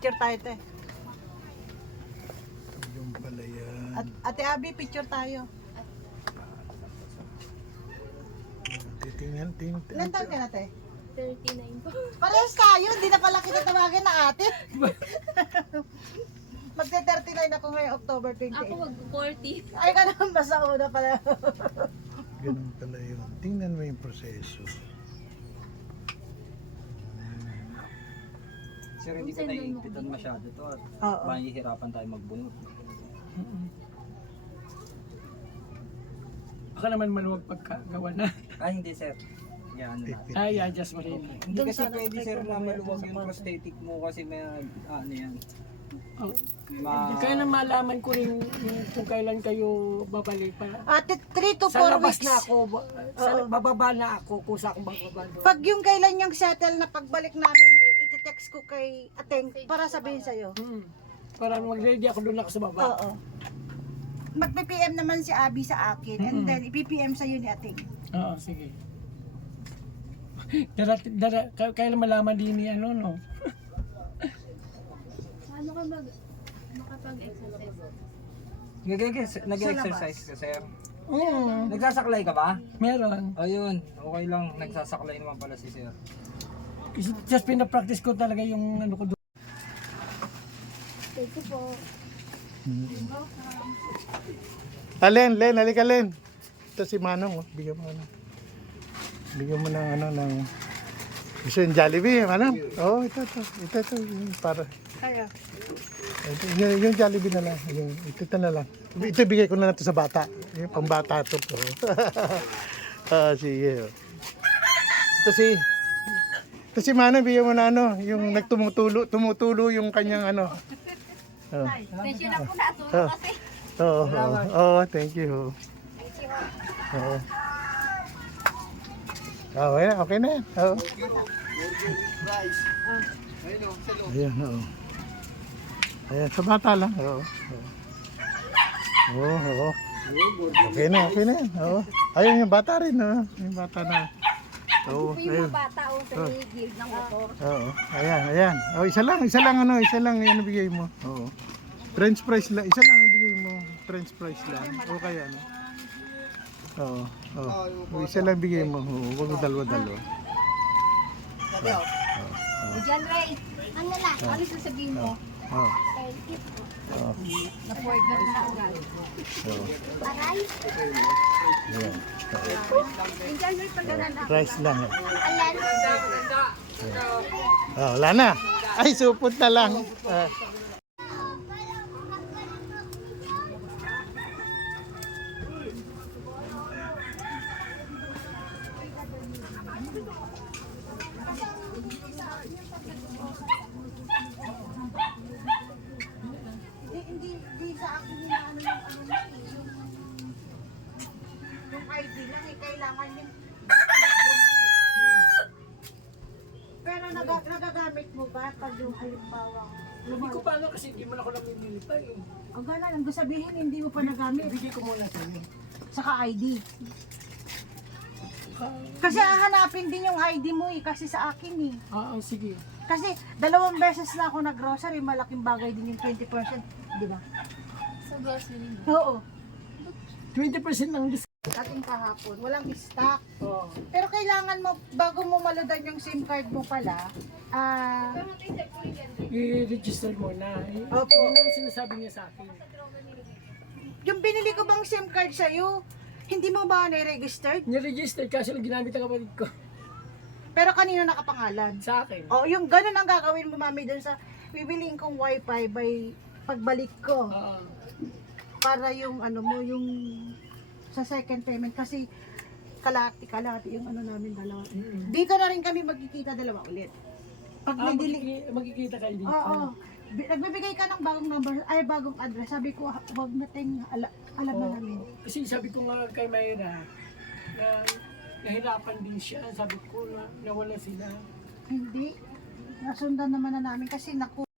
Picture tayo, te. Yung pala yan. Ate Abby, picture tayo. Titingnan, Ilan taon ka na, te? 39 po. Parehas tayo, hindi na pala kita tawagin na ate. Magte-39 ako ngayong October 28. Ako mag-40. Ay ka naman ba sa una pala? Ganun pala yun. Tingnan mo yung proseso. Sir, hindi ko naiintitan masyado to at Oo. mahihirapan tayo magbunot. Baka naman maluwag pagkagawa na. Ah, hindi sir. Yan na. Tipid. Ay, adjust mo rin. Hindi kasi sana pwede tayo sir na mamaya maluwag sa yung kwarto. prosthetic mo kasi may ano yan. Oh. Ma... Kaya na malaman ko rin kung kailan kayo babalik pa. Ate, 3 to Sa 4 labas weeks. na ako, Oo. bababa na ako kung saan akong bababa doon. Pag yung kailan yung settle na pagbalik namin, iti-text ko kay Ateng para sabihin sa'yo. Para mag-ready ako doon ako sa baba. Oo. Mag-PPM naman si Abby sa akin and then i-PPM sa'yo ni Ateng. Oo, sige. Kailan malaman din ni ano, no? Paano ka makapag-exercise? Nag-exercise ka sir? Oo, Nagsasaklay ka ba? meron. Ayun, okay lang. Nagsasaklay naman pala si sir. Kasi just pinapractice ko talaga yung ano ko doon. Thank you po. Len, halika Len. Ito si Manong, oh. Bigyan mo ano. Bigyan mo ng ano, ng... Gusto yung Jollibee, Manong? Oo, ito. Yung para... Kaya. Ito, yung Jollibee na lang. Ito na lang. Ito bigay ko na lang ito sa bata. Yung pambata ito. Sige. Oh. Ito si Manong, bigyan mo na ano, yung tumutulo yung kanyang ano. Oh. Medyo na po natulog Oh. kasi. Oo, thank you. Oo. Okay na yan. Oo. Ayan, oo. Ayan, sa bata lang. Oo. Oo. Okay na yan. Oo. Ayun yung bata rin, no? Yung bata na. Oo. Ito yung mga bata o sa gilid ng motor. Oo. Ayan. Oh, isa lang yan bigay mo. Oo. French fries lang. Isa lang ang bigay mo. French fries lang. O kaya ano? Oo. Isa lang bigay mo. Oo. Huwag mo dalawa. Diyan, Ray. Ano lang? Ano sasabihin mo? Oo. Thank you. Oo. Na-forget na agad. Oo. Aray. Ayan. Diyan, Ray, pagkanan na. Rice lang. Ayan. Wala na. Ay, supot na lang. Hindi sa akin yung yung ID lang kailangan yung pero nagagamit mo ba pag yung halimbawa Hindi ko paano kasi hindi mo na ako namimili pa eh. ang gana lang sabihin hindi mo pa nagamit Bigay ko muna sa inyo. saka ID kasi hahanapin din yung ID mo kasi sa akin Sige. kasi 2 beses na ako nag-grocery malaking bagay din yung 20% di ba? Sa grocery mo. Oo 20% ng discount. ating kahapon walang stock Oo. pero kailangan mo bago mo maludan yung SIM card mo pala I-register mo na. Opo. Yun ang sinasabi niya sa akin. yung binili ko bang SIM card sa'yo hindi mo ba na-registered? Niregister kasi lang ginamit ang kapatid ko. Pero kanino nakapangalan? Sa akin. O, yung ganun ang gagawin mo, mami, dun sa bibiliin kong wifi by pagbalik ko. Oo. Para yung ano mo, yung sa second payment. Kasi kalahati yung ano namin dalawa. Dito na rin kami magkikita dalawa ulit. Pag may Magkikita kayo dito. Oo. Nagbibigay ka ng bagong number, ay bagong address. Sabi ko, huwag nating alam na namin. Kasi sabi ko nga kay Mayra, na nahirapan din siya. Sabi ko na nawala sila. Hindi. Nasundan naman na namin kasi naku.